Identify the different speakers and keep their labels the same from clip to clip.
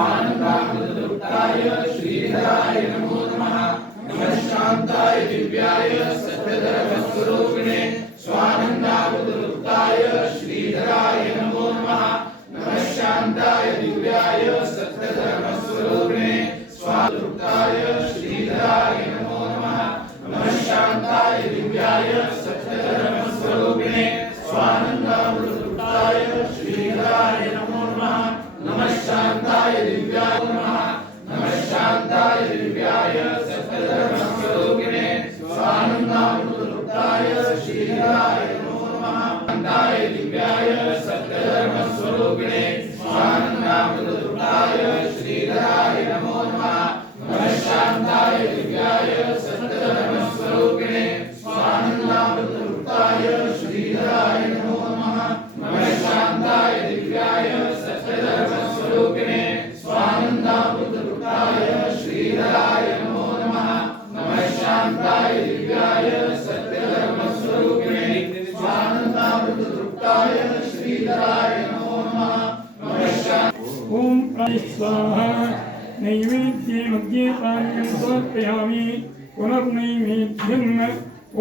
Speaker 1: आनन्दामृतदुक्ताय श्रीधराय नमो। नमः नमः शान्ताय दिव्याय सत्यधर्मस्वरूपिणे स्वानन्दामृतदुक्ताय सत्यधर्मस्वरूपिणे
Speaker 2: नैवेद्ये पानीयं समर्पयामि पुनर्नैवेद्यम्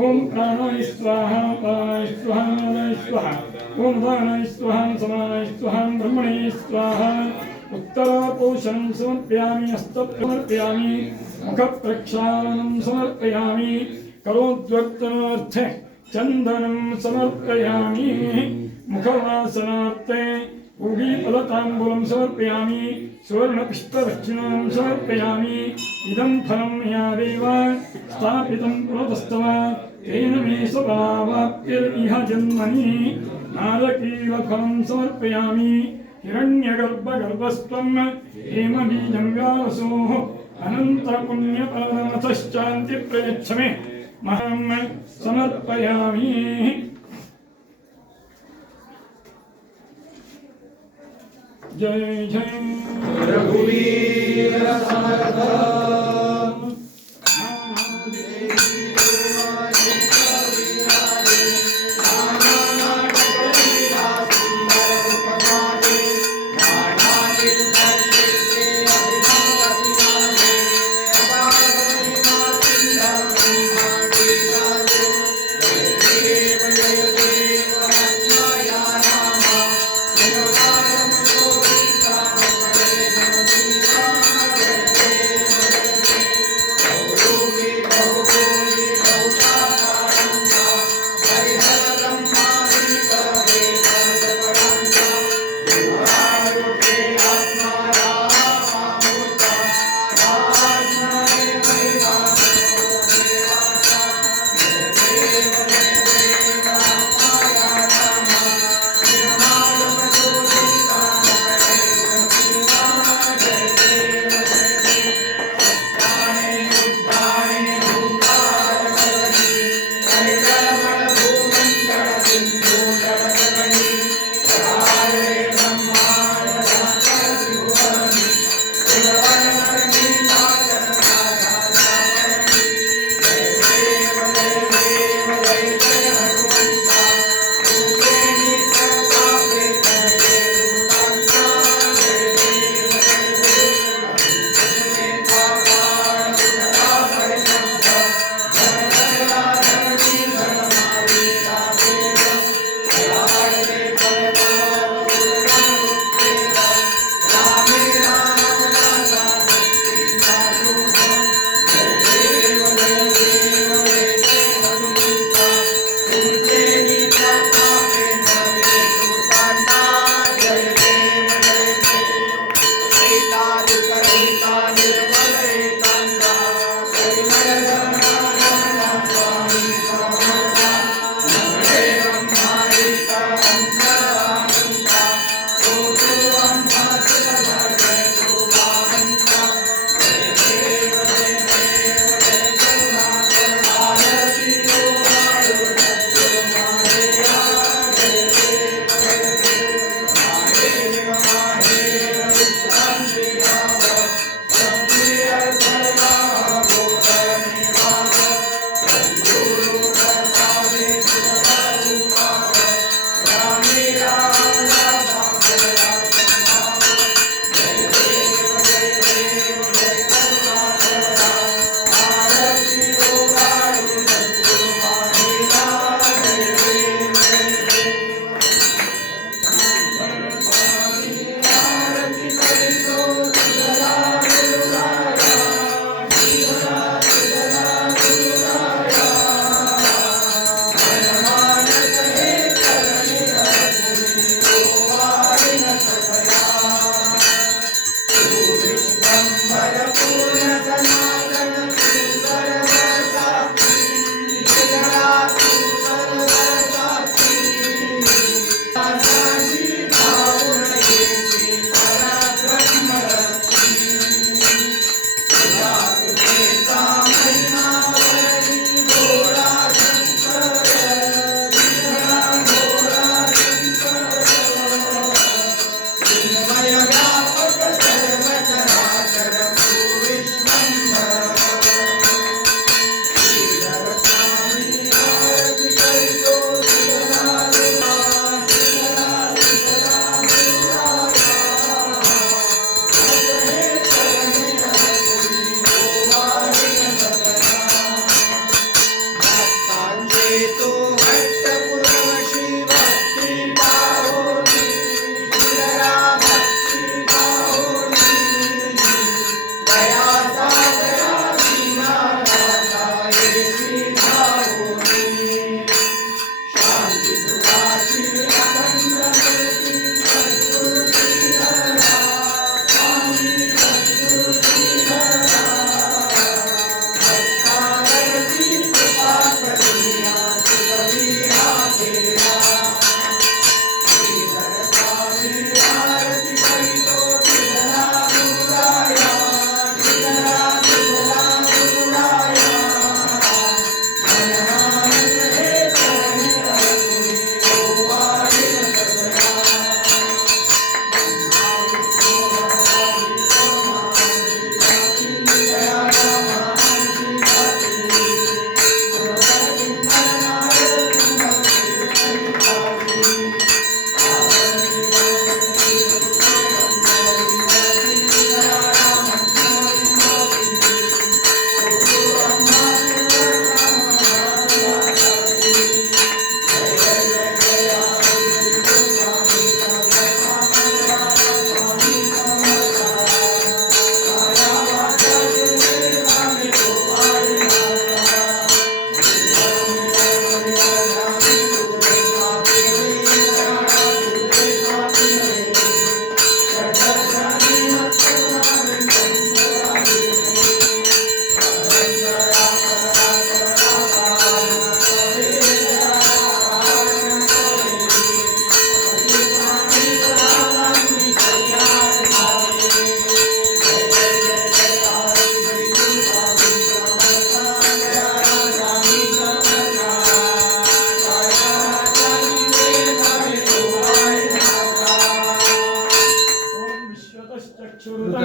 Speaker 2: ओम प्राणाय स्वाहा प्राणाय स्वाहा नाराय स्वाहा ओम दानाय स्वाहा समानाय स्वाहा ब्रह्मणे स्वाहा उत्तरापोषणं समर्पयामि हस्तमर्पयामि मुखप्रक्षालनं समर्पयामि करोद्वर्तनार्थे चन्दनं समर्पयामि, मुखवासनार्थे पूगीफलताम्बूलं समर्पयामि सुवर्णपुष्पदक्षिणां समर्पयामि। इदं फलं मया देव, स्थापितं पुरतस्तव तेन मे स्वभावाप्तिरिह जन्मनि। नारकीलफलं समर्पयामि। हिरण्यगर्भगर्भस्त्वं हेमबीजं व्यासोः अनन्तपुण्यपरमतश्चान्तिप्रयच्छ मे महं समर्पयामि। जय जय.
Speaker 1: रघुवीर समर्थ. tú.